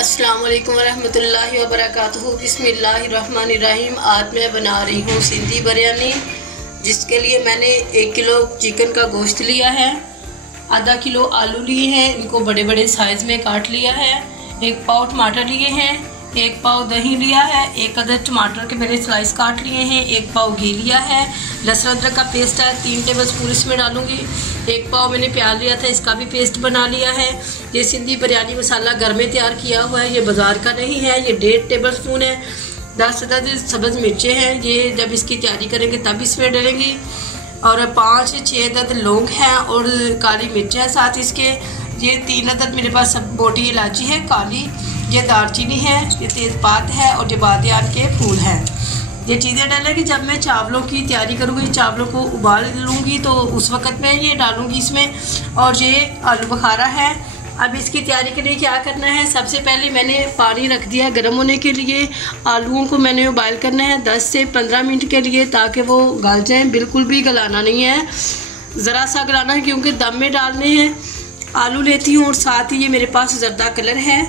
अस्सलाम वालेकुम वरहमतुल्लाहि वबरकातुहू। बिस्मिल्लाहिर्रहमानिर्रहीम। आज मैं बना रही हूँ सिंधी बिरयानी, जिसके लिए मैंने 1 किलो चिकन का गोश्त लिया है, आधा किलो आलू लिए हैं, इनको बड़े बड़े साइज में काट लिया है, 1 पाव टमाटर लिए हैं, 1 पाव दही लिया है, 1 अदद टमाटर के मैंने स्लाइस काट लिए हैं, 1 पाव घी लिया है, लहसुन अदरक का पेस्ट है 3 टेबलस्पून इसमें डालूंगी, 1 पाव मैंने प्याज लिया था, इसका भी पेस्ट बना लिया है। ये सिंधी बिरयानी मसाला घर में तैयार किया हुआ है, ये बाजार का नहीं है। ये 1.5 टेबलस्पून है। 10 अदद सब्ज़ मिर्चें हैं, ये जब इसकी तैयारी करेंगे तब इसमें डालेंगी। और 5-6 अदद लौंग हैं और काली मिर्च है साथ इसके। ये 3 अदद मेरे पास सब मोटी इलायची है काली, ये दालचीनी है, ये तेज़पात है और ये बादियान के फूल हैं। ये चीज़ें डालेंगी जब मैं चावलों की तैयारी करूँगी, चावलों को उबाल लूँगी तो उस वक़्त मैं ये डालूँगी इसमें। और ये आलू बुखारा है। अब इसकी तैयारी के लिए क्या करना है, सबसे पहले मैंने पानी रख दिया है गर्म होने के लिए। आलूओं को मैंने उबाल करना है 10 से 15 मिनट के लिए, ताकि वो गल जाएँ। बिल्कुल भी गलाना नहीं है, ज़रा सा गलाना है क्योंकि दम में डालने हैं। आलू लेती हूँ और साथ ही ये मेरे पास जर्दा कलर है।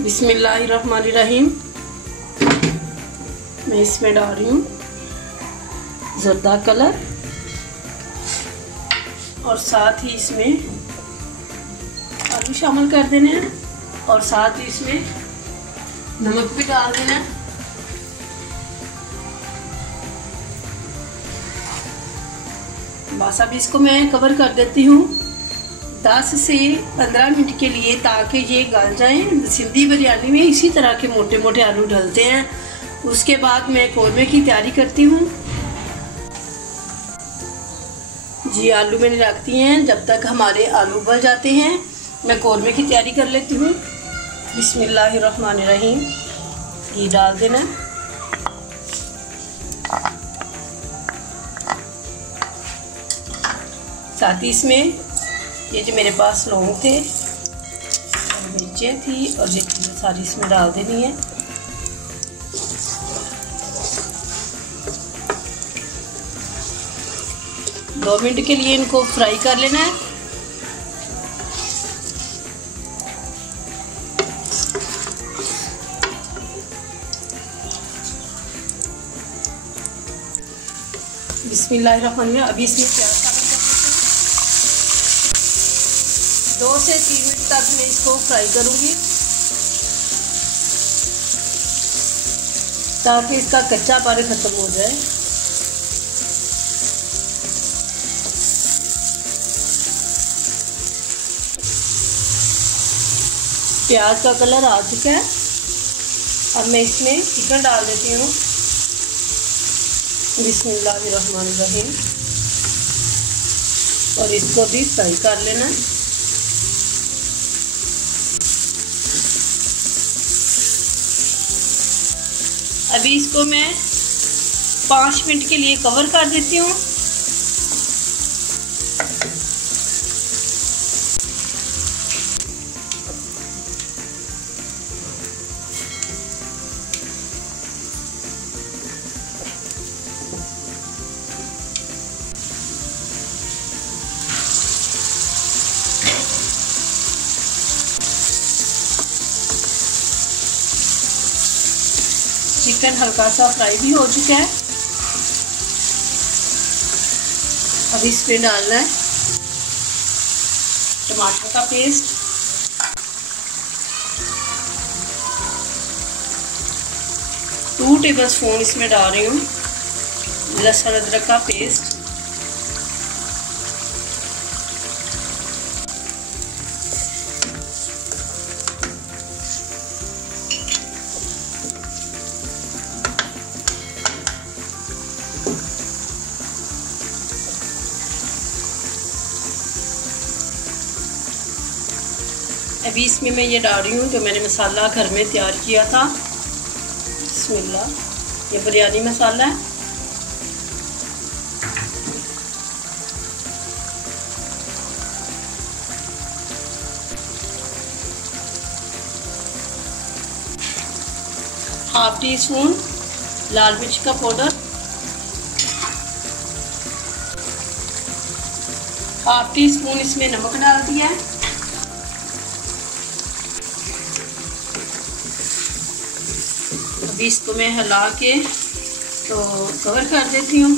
बिस्मिल्लाहिर्रहमानिर्रहीम। मैं इसमें डाल रही हूँ जर्दा कलर और साथ ही इसमें आलू शामिल कर देने हैं और साथ ही इसमें नमक भी डाल देना है। बस अब इसको मैं कवर कर देती हूँ 10 से 15 मिनट के लिए, ताकि ये गल जाएं। सिंधी बिरयानी में इसी तरह के मोटे मोटे आलू डलते हैं। उसके बाद मैं कौरमे की तैयारी करती हूँ। जी आलू मैंने रख दिए हैं, जब तक हमारे आलू उबल जाते हैं मैं कौरमे की तैयारी कर लेती हूँ। बिस्मिल्लाहिर्रहमानिर्रहीम। घी डाल देना, साथ ही इसमें ये जो मेरे पास लौंग थे और मिर्चें थी और ये चीज़ें सारी इसमें डाल देनी है। दो मिनट के लिए इनको फ्राई कर लेना है। बिस्मिल्लाहिर्रहमानिर्रहीम। अभी इसमें प्याज 2 से 3 मिनट तक मैं इसको फ्राई करूंगी, ताकि इसका कच्चा पानी खत्म हो जाए। प्याज का कलर आ चुका है। अब मैं इसमें चिकन डाल देती हूँ। बिस्मिल्लाहिर्रहमानिर्रहीम। और इसको भी फ्राई कर लेना। अभी इसको मैं 5 मिनट के लिए कवर कर देती हूँ। चिकन हल्का सा फ्राई भी हो चुका है। अब इसमें डालना है टमाटर का पेस्ट, टू टेबलस्पून इसमें डाल रही हूँ लहसुन अदरक का पेस्ट, अभी इसमें मैं ये डाल रही हूँ जो मैंने मसाला घर में तैयार किया था। बिस्मिल्लाह। ये बिरयानी मसाला है। हाफ टी स्पून लाल मिर्च का पाउडर, हाफ टी स्पून इसमें नमक डाल दिया है। अभी इसको मैं हिला के तो कवर कर देती हूँ।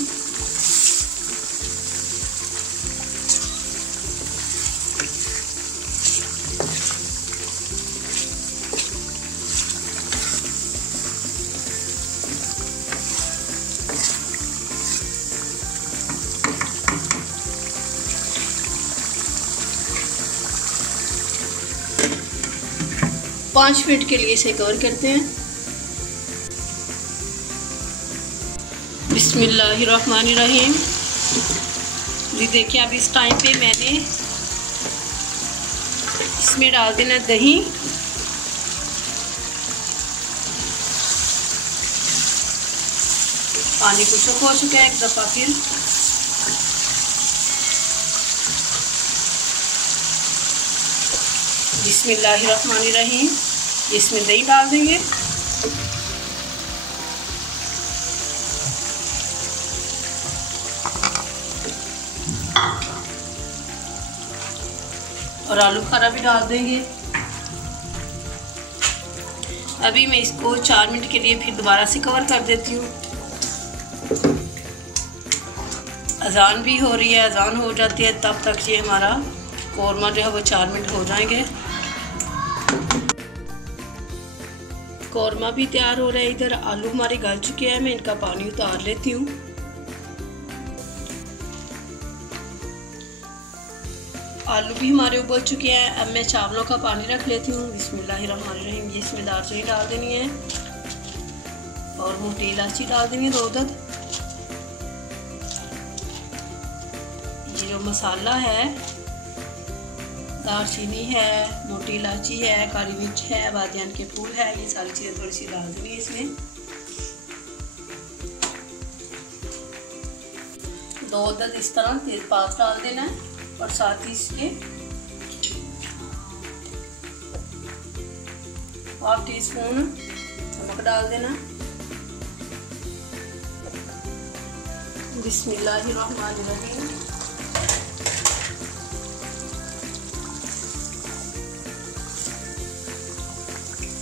पाँच मिनट के लिए इसे कवर करते हैं। बिस्मिल्लाहिर्रहमानिर्रहीम। जी देखिए, अब इस टाइम पे मैंने इसमें डाल देना दही। पानी कुछ हो चुका है एक दफ़ा फिर। बिस्मिल्लाहिर्रहमानिर्रहीम। इसमें दही डाल देंगे। और आलू खारा भी डाल देंगे। अभी मैं इसको 4 मिनट के लिए फिर दोबारा से कवर कर देती हूँ। अजान भी हो रही है, अजान हो जाती है तब तक ये हमारा कौरमा जो है वो 4 मिनट हो जाएंगे। कौरमा भी तैयार हो रहा है। इधर आलू हमारे गल चुके हैं, मैं इनका पानी उतार लेती हूँ। आलू भी हमारे उबल चुके हैं। अब मैं चावलों का पानी रख लेती हूँ। बिस्मिल्लाहिर्रहमानिर्रहीम। ये इसमें दालचीनी डाल देनी है और मोटी इलायची डाल देनी है 2 अदद। ये जो मसाला है, दालचीनी है, मोटी इलायची है, काली मिर्च है, बादियान के फूल है, ये सारी चीज़ें थोड़ी सी डाल देनी है इसमें। 2 अदद इस तरह तेजपात डाल देना है और साथ ही इसके 1/2 टीस्पून नमक डाल देना। बिस्मिल्लाहिर्रहमानिर्रहीम।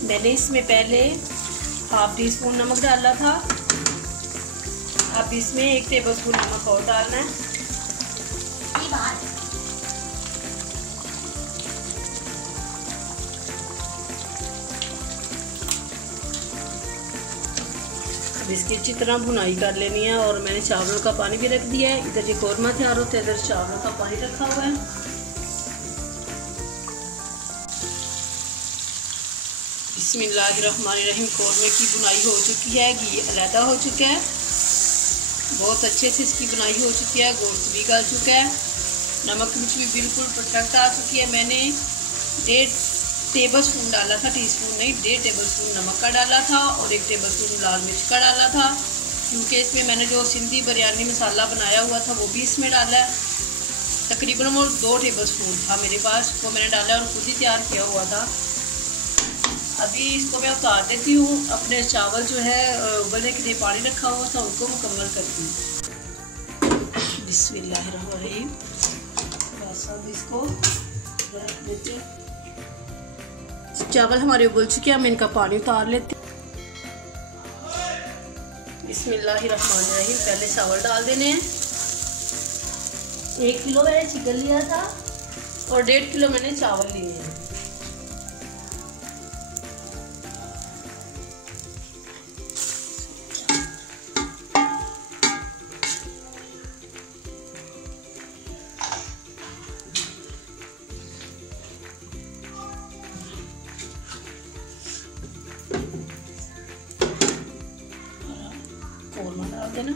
मैंने इसमें पहले 1/2 टीस्पून नमक डाला था। अब इसमें 1 टेबलस्पून नमक और डालना है। अब इसकी अच्छी तरह भुनाई कर लेनी है। और मैंने चावलों का पानी भी रख दिया है। इधर ये कौरमा तैयार होता है, इधर चावलों का पानी रखा हुआ है। बिस्मिल्लाहिर्रहमानिर्रहीम। कौरमे की बुनाई हो चुकी है, घी अलहदा हो चुका है, बहुत अच्छे से इसकी बुनाई हो चुकी है। गोश्त भी गल चुका है, नमक मिर्च भी बिल्कुल परफेक्ट आ चुकी है। मैंने 1.5 टेबलस्पून डाला था, टीस्पून नहीं, 1.5 टेबलस्पून नमक का डाला था और 1 टेबलस्पून लाल मिर्च का डाला था, क्योंकि इसमें मैंने जो सिंधी बिरयानी मसाला बनाया हुआ था वो भी इसमें डाला है। तकरीबन वो 2 टेबलस्पून था मेरे पास, वो मैंने डाला और खुद ही तैयार किया हुआ था। अभी इसको मैं उतार देती हूँ। अपने चावल जो है उबलने के लिए पानी रखा हुआ था उनको मुकम्मल करती हूँ। बिस्मिल्लाहिर्रहमानिर्रहीम। इसको रख देते हैं। चावल हमारे उबल चुके हैं, मैं इनका पानी उतार लेती हूँ। बिस्मिल्लाहिर्रहमानिर्रहीम। पहले चावल डाल देने हैं। 1 किलो मैंने चिकन लिया था और 1.5 किलो मैंने चावल लिए हैं। कौरमा डाल देना।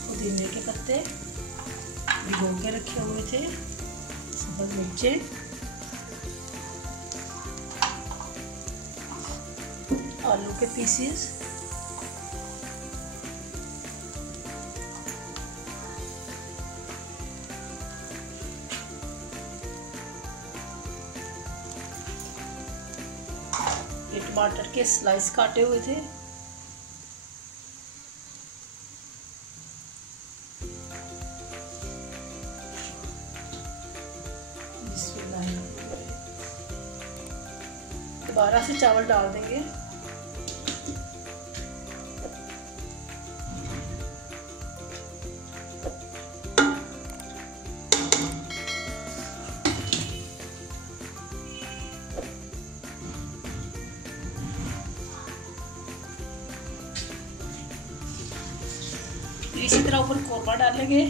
पुदीने के पत्ते भिगो के रखे हुए थे, सब्ज़ मिर्चें, आलू के पीसेस, टमाटर के स्लाइस काटे हुए थे, दोबारा से चावल डाल देंगे। इसी तरह ऊपर कोरमा डालेंगे।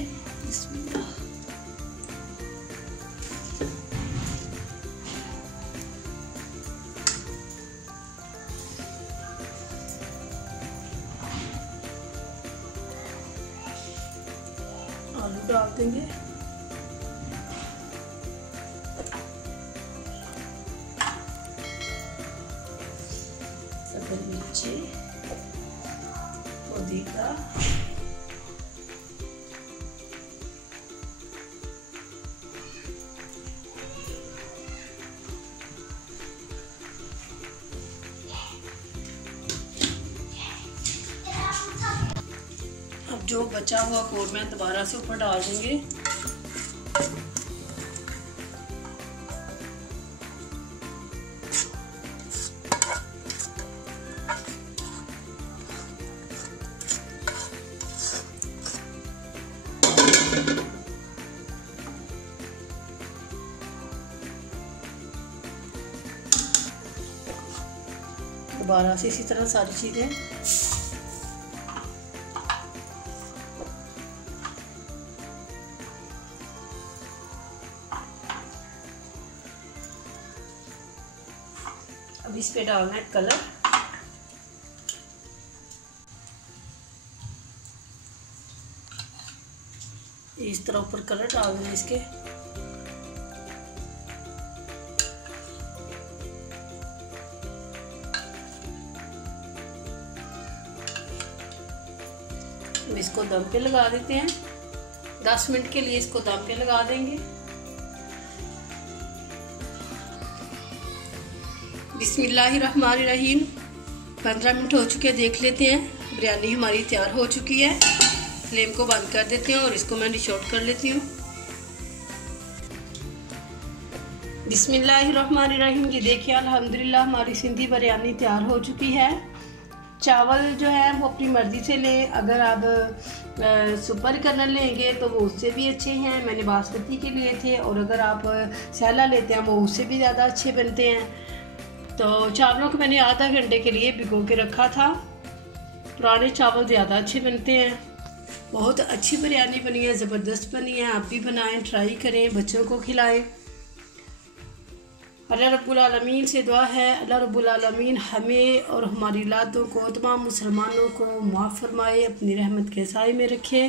आलू डाल देंगे। सब्ज़ मिर्ची, पुदीना, अब जो बचा हुआ कोरमा दोबारा से ऊपर डाल देंगे। दोबारा से इसी तरह सारी चीज़ें। अब इस पे डालना है कलर। इस तरह ऊपर कलर डाल देना इसके। इसको दम पे लगा देते हैं। 10 मिनट के लिए इसको दम पे लगा देंगे। बिस्मिल्लाहिर्रहमानिर्रहीम। 15 मिनट हो चुके हैं, देख लेते हैं। बिरयानी हमारी तैयार हो चुकी है। फ्लेम को बंद कर देते हैं और इसको मैं डिश आउट कर लेती हूँ। बिस्मिल्लाहिर्रहमानिर्रहीम। ये देखिए अल्हम्दुलिल्लाह हमारी सिंधी बिरयानी तैयार हो चुकी है। चावल जो है वो अपनी मर्ज़ी से लें। अगर आप सुपर कर्नल लेंगे तो वो उससे भी अच्छे हैं, मैंने बासमती के लिए थे। और अगर आप सैला लेते हैं वो उससे भी ज़्यादा अच्छे बनते हैं। तो चावलों को मैंने आधा घंटे के लिए भिगो के रखा था। पुराने चावल ज़्यादा अच्छे बनते हैं। बहुत अच्छी बिरयानी बनी है, ज़बरदस्त बनी है। आप भी बनाएं, ट्राई करें, बच्चों को खिलाएं। अल्लाह रब्बुल आलमीन से दुआ है, अल्लाह रब्बुल आलमीन हमें और हमारी औलादों को, तमाम मुसलमानों को माफ़ फरमाए, अपनी रहमत के साए में रखे।